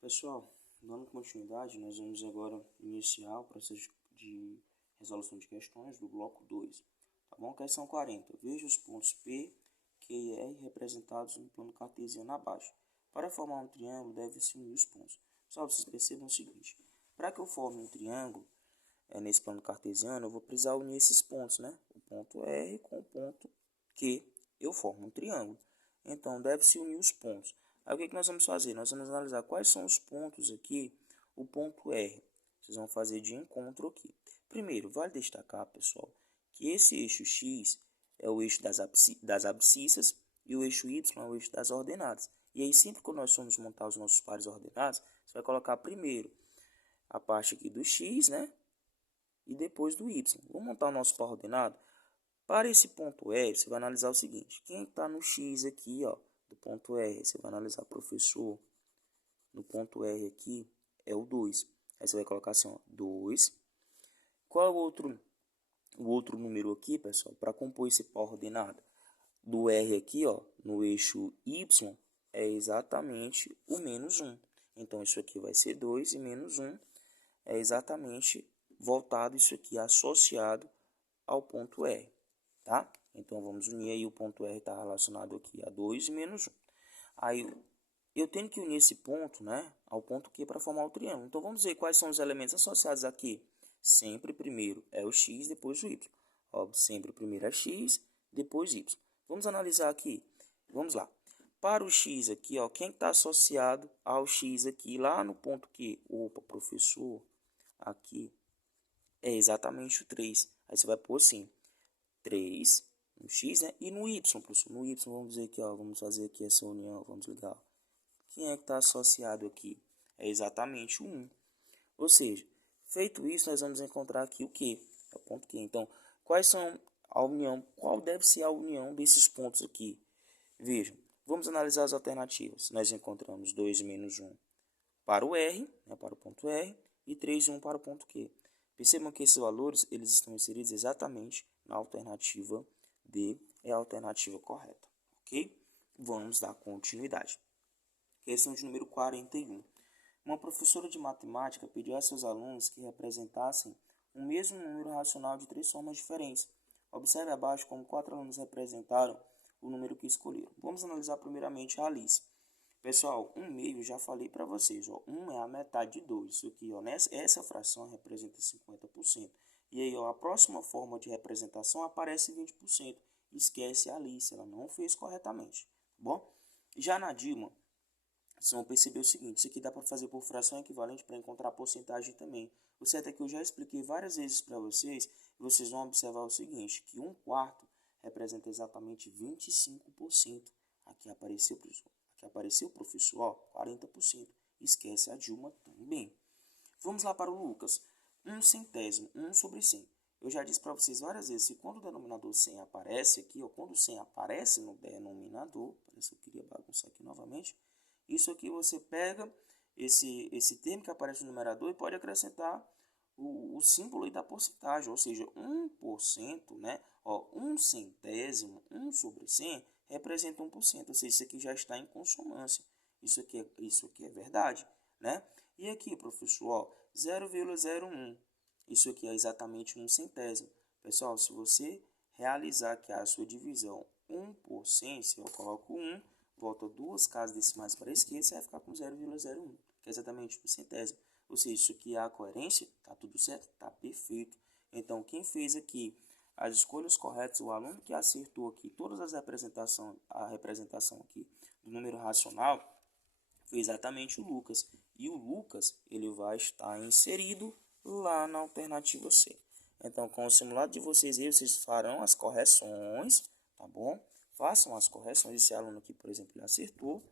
Pessoal, dando continuidade, nós vamos agora iniciar o processo de resolução de questões do bloco 2. Tá bom? Questão 40. Veja os pontos P, Q e R representados no plano cartesiano abaixo. Para formar um triângulo, deve-se unir os pontos. Pessoal, vocês percebam o seguinte. Para que eu forme um triângulo nesse plano cartesiano, eu vou precisar unir esses pontos, né? O ponto R com o ponto Q. Eu formo um triângulo. Então, deve-se unir os pontos. Aí, o que nós vamos fazer? Nós vamos analisar quais são os pontos aqui. O ponto R, vocês vão fazer de encontro aqui. Primeiro, vale destacar, pessoal, que esse eixo X é o eixo das abscissas e o eixo Y é o eixo das ordenadas. E aí, sempre que nós formos montar os nossos pares ordenados, você vai colocar primeiro a parte aqui do X, né? E depois do Y. Vamos montar o nosso par ordenado? Para esse ponto R, você vai analisar o seguinte. Quem está no X aqui, ó, do ponto R, você vai analisar, professor, no ponto R aqui é o 2. Aí você vai colocar assim, ó, 2. Qual é o outro número aqui, pessoal, para compor esse par ordenado? Do R aqui, ó, no eixo Y, é exatamente o menos 1. Então, isso aqui vai ser 2 e menos 1 é exatamente voltado, isso aqui, associado ao ponto R, tá? Então, vamos unir aí, o ponto R está relacionado aqui a 2 e menos 1. Aí, eu tenho que unir esse ponto, né, ao ponto Q para formar o triângulo. Então, vamos ver quais são os elementos associados aqui. Sempre primeiro é o X, depois o Y. Ó, sempre primeiro é X, depois Y. Vamos analisar aqui. Vamos lá. Para o X aqui, ó, quem está associado ao X aqui, lá no ponto Q? Opa, professor, aqui é exatamente o 3. Aí você vai pôr assim, 3 no X, né? E no Y, professor. No Y, vamos dizer aqui, ó, vamos fazer aqui essa união, vamos ligar. Quem é que está associado aqui? É exatamente o 1. Ou seja, feito isso, nós vamos encontrar aqui o Q. É o ponto Q. Então, quais são a união? Qual deve ser a união desses pontos aqui? Vejam, vamos analisar as alternativas. Nós encontramos 2 menos 1 para o R, né, para o ponto R, e 3 e 1 para o ponto Q. Percebam que esses valores eles estão inseridos exatamente na alternativa D, é a alternativa correta. Ok? Vamos dar continuidade. Questão de número 41. Uma professora de matemática pediu a seus alunos que representassem o mesmo número racional de 3 formas diferentes. Observe abaixo como 4 alunos representaram o número que escolheram. Vamos analisar primeiramente a Alice. Pessoal, 1/2 já falei para vocês, ó, 1 é a metade de 2. Isso aqui, ó, essa fração representa 50%. E aí, ó, a próxima forma de representação aparece 20%. Esquece a Alice, ela não fez corretamente, tá bom? Já na Dilma, vocês vão perceber o seguinte, isso aqui dá para fazer por fração equivalente para encontrar a porcentagem também. O certo é que eu já expliquei várias vezes para vocês, e vocês vão observar o seguinte, que 1/4 representa exatamente 25%. Aqui apareceu o professor, ó, 40%. Esquece a Dilma também. Vamos lá para o Lucas. 1/100, 1 sobre 100. Eu já disse para vocês várias vezes que quando o denominador 100 aparece aqui, ou quando o 100 aparece no denominador, parece que eu queria bagunçar aqui novamente, isso aqui você pega esse termo que aparece no numerador e pode acrescentar o símbolo aí da porcentagem, ou seja, 1%, né? Ó, 1/100, 1 sobre 100, representa 1%, ou seja, isso aqui já está em consonância. Isso aqui é verdade, né? E aqui, professor, ó, 0,01. Isso aqui é exatamente 1/100. Pessoal, se você realizar aqui a sua divisão 1 por 100, se eu coloco 1, volta 2 casas decimais para a esquerda, você vai ficar com 0,01, que é exatamente 1/100. Ou seja, isso aqui é a coerência, tá tudo certo? Tá perfeito. Então, quem fez aqui as escolhas corretas, o aluno que acertou aqui todas as representações, a representação aqui do número racional, foi exatamente o Lucas. E o Lucas, ele vai estar inserido lá na alternativa C. Então, com o simulado de vocês aí, vocês farão as correções, tá bom? Façam as correções. Esse aluno aqui, por exemplo, ele acertou,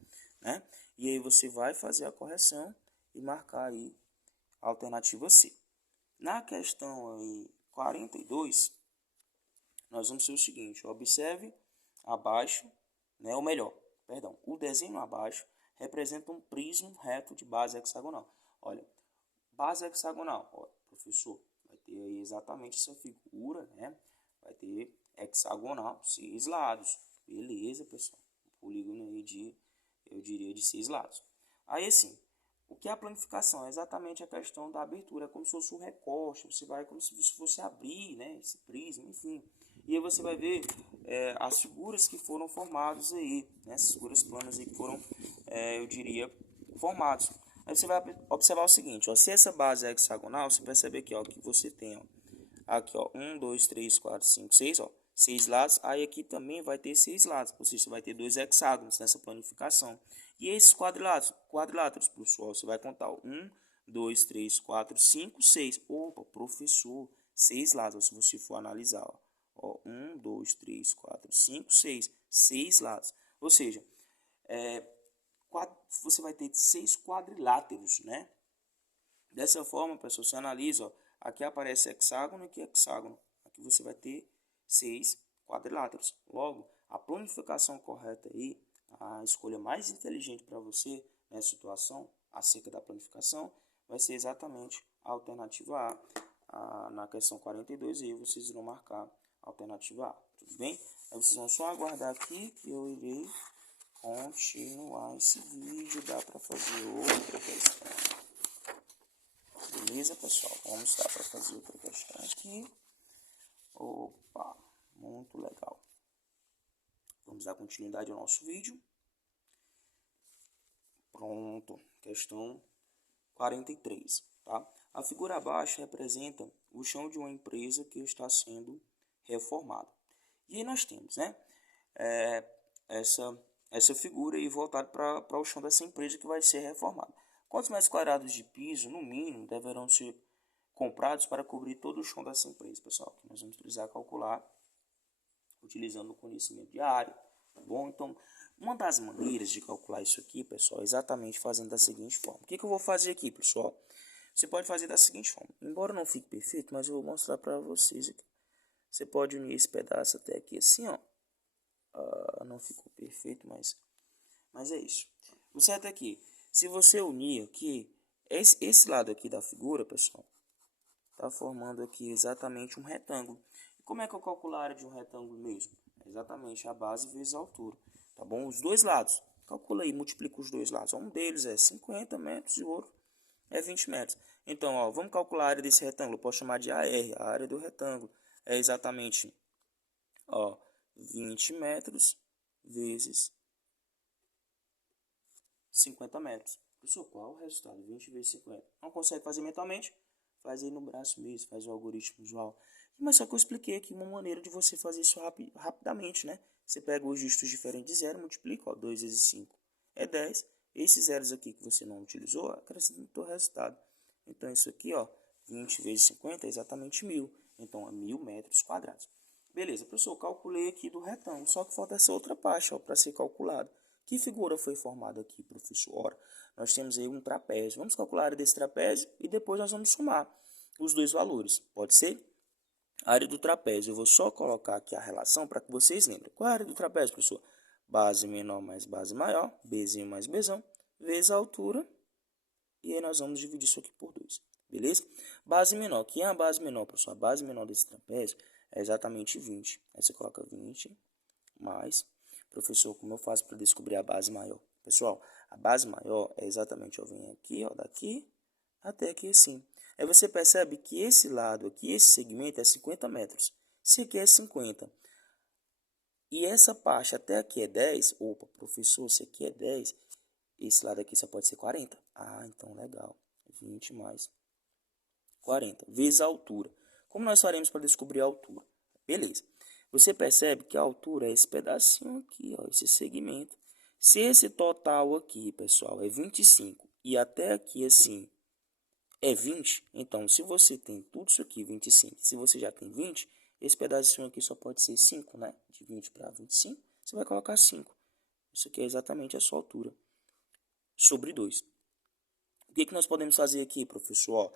né? E aí você vai fazer a correção e marcar aí a alternativa C. Na questão aí 42, nós vamos ser o seguinte, observe abaixo, né? Ou melhor, perdão, o desenho abaixo representa um prisma reto de base hexagonal. Olha, base hexagonal, ó, professor, vai ter aí exatamente essa figura, né? Vai ter hexagonal, 6 lados. Beleza, pessoal. Um polígono aí de, eu diria, de 6 lados. Aí, assim, O que é a planificação? É exatamente a questão da abertura, é como se fosse um recorte, você vai como se você fosse abrir, né, esse prisma, enfim. E aí você vai ver as figuras que foram formadas aí, né, essas figuras planas aí que foram, eu diria, formadas. Aí você vai observar o seguinte, ó, se essa base é hexagonal, você percebe aqui, ó, que você tem, ó, aqui, ó, 1, 2, 3, 4, 5, 6, ó, 6 lados. Aí aqui também vai ter 6 lados, ou seja, você vai ter 2 hexágonos nessa planificação. E esses quadriláteros, pessoal, você vai contar, ó, 1, 2, 3, 4, 5, 6. Opa, professor, 6 lados, se você for analisar, ó, 1, 2, 3, 4, 5, 6, 6 lados. Ou seja, você vai ter 6 quadriláteros, né? Dessa forma, pessoal, você analisa, ó, aqui aparece hexágono e aqui hexágono. Aqui você vai ter 6 quadriláteros. Logo, a planificação correta aí, a escolha mais inteligente para você nessa situação, acerca da planificação, vai ser exatamente a alternativa A. Na questão 42, aí vocês irão marcar a alternativa A. Tudo bem? Aí vocês vão só aguardar aqui que eu irei continuar esse vídeo. Dá para fazer outra questão. Beleza, pessoal? Vamos dar para fazer outra questão aqui. Opa, muito legal. Vamos dar continuidade ao nosso vídeo. Pronto, questão 43, tá? A figura abaixo representa o chão de uma empresa que está sendo reformada. E aí nós temos, né, essa figura aí voltada para o chão dessa empresa que vai ser reformada. Quantos metros quadrados de piso, no mínimo, deverão ser comprados para cobrir todo o chão dessa empresa, pessoal? Que nós vamos utilizar calcular utilizando o conhecimento de área, tá bom? Então, uma das maneiras de calcular isso aqui, pessoal, é exatamente fazendo da seguinte forma. O que eu vou fazer aqui, pessoal? Você pode fazer da seguinte forma. Embora não fique perfeito, mas eu vou mostrar para vocês aqui. Você pode unir esse pedaço até aqui assim, ó. Não ficou perfeito, mas é isso. O certo é que, se você unir aqui, esse lado aqui da figura, pessoal, está formando aqui exatamente um retângulo. E como é que eu calculo a área de um retângulo mesmo? É exatamente a base vezes a altura, tá bom? Os dois lados. Calcula aí, multiplica os dois lados. Um deles é 50 metros e o outro é 20 metros. Então, ó, vamos calcular a área desse retângulo. Eu posso chamar de AR, a área do retângulo. É exatamente, ó, 20 metros vezes 50 metros. Professor, qual o resultado? 20 vezes 50. Não consegue fazer mentalmente? Faz aí no braço mesmo, faz o algoritmo usual. Mas só que eu expliquei aqui uma maneira de você fazer isso rapidamente, né? Você pega os dígitos diferentes de zero, multiplica, ó, 2 vezes 5 é 10. Esses zeros aqui que você não utilizou, acrescentou o resultado. Então, isso aqui, ó, 20 vezes 50 é exatamente 1000. Então, é 1000 metros quadrados. Beleza, professor, eu calculei aqui do retângulo, só que falta essa outra parte, ó, para ser calculado. Que figura foi formada aqui, professor? Ora, nós temos aí um trapézio. Vamos calcular a área desse trapézio e depois nós vamos somar os dois valores. Pode ser? A área do trapézio, eu vou só colocar aqui a relação para que vocês lembrem. Qual é a área do trapézio, professor? Base menor mais base maior, Bzinho mais Bzão, vezes a altura. E aí nós vamos dividir isso aqui por 2. Beleza? Base menor. Quem é a base menor, professor? A base menor desse trapézio é exatamente 20. Aí você coloca 20 mais... Professor, como eu faço para descobrir a base maior? Pessoal, a base maior é exatamente, eu venho aqui, ó, daqui até aqui assim. Aí você percebe que esse lado aqui, esse segmento é 50 metros. Se aqui é 50 e essa parte até aqui é 10, opa, professor, se aqui é 10, esse lado aqui só pode ser 40. Ah, então legal. 20 mais 40, vezes a altura. Como nós faremos para descobrir a altura? Beleza. Você percebe que a altura é esse pedacinho aqui, ó, esse segmento. Se esse total aqui, pessoal, é 25 e até aqui assim é 20, então se você tem tudo isso aqui, 25, se você já tem 20, esse pedacinho aqui só pode ser 5, né? De 20 para 25, você vai colocar 5. Isso aqui é exatamente a sua altura sobre 2. O que nós podemos fazer aqui, professor? Ó,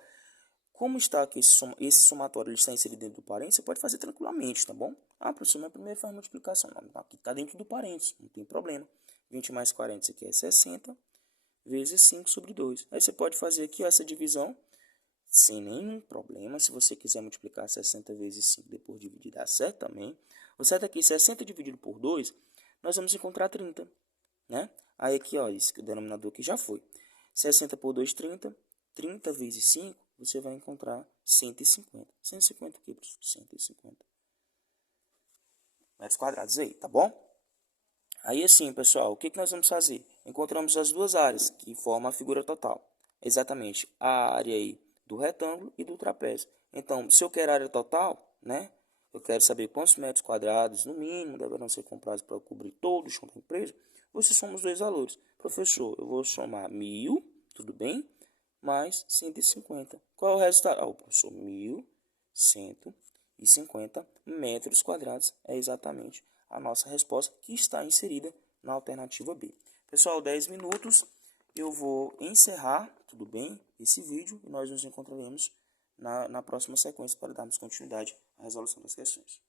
como está aqui esse somatório ele está inserido dentro do parênteses, você pode fazer tranquilamente, tá bom? Ah, professor, minha primeira faz multiplicação. Não, aqui está dentro do parênteses, não tem problema. 20 mais 40, isso aqui é 60, vezes 5 sobre 2. Aí você pode fazer aqui essa divisão sem nenhum problema. Se você quiser multiplicar 60 vezes 5, depois dividir, dá certo também. O certo é que 60 dividido por 2, nós vamos encontrar 30, né? Aí aqui, ó, esse denominador aqui já foi. 60 por 2, 30. 30 vezes 5, você vai encontrar 150. 150 aqui, professor? 150 metros quadrados aí, tá bom? Aí assim, pessoal, o que nós vamos fazer? Encontramos as duas áreas que formam a figura total. Exatamente, a área aí do retângulo e do trapézio. Então, se eu quero a área total, né? Eu quero saber quantos metros quadrados, no mínimo, deverão ser comprados para cobrir todo o chão da empresa. Você soma os dois valores. Professor, eu vou somar 1.000, tudo bem? Mais 150. Qual é o resultado? Professor, 1.150 metros quadrados é exatamente a nossa resposta que está inserida na alternativa B. Pessoal, 10 minutos, eu vou encerrar, tudo bem, esse vídeo e nós nos encontraremos na próxima sequência para darmos continuidade à resolução das questões.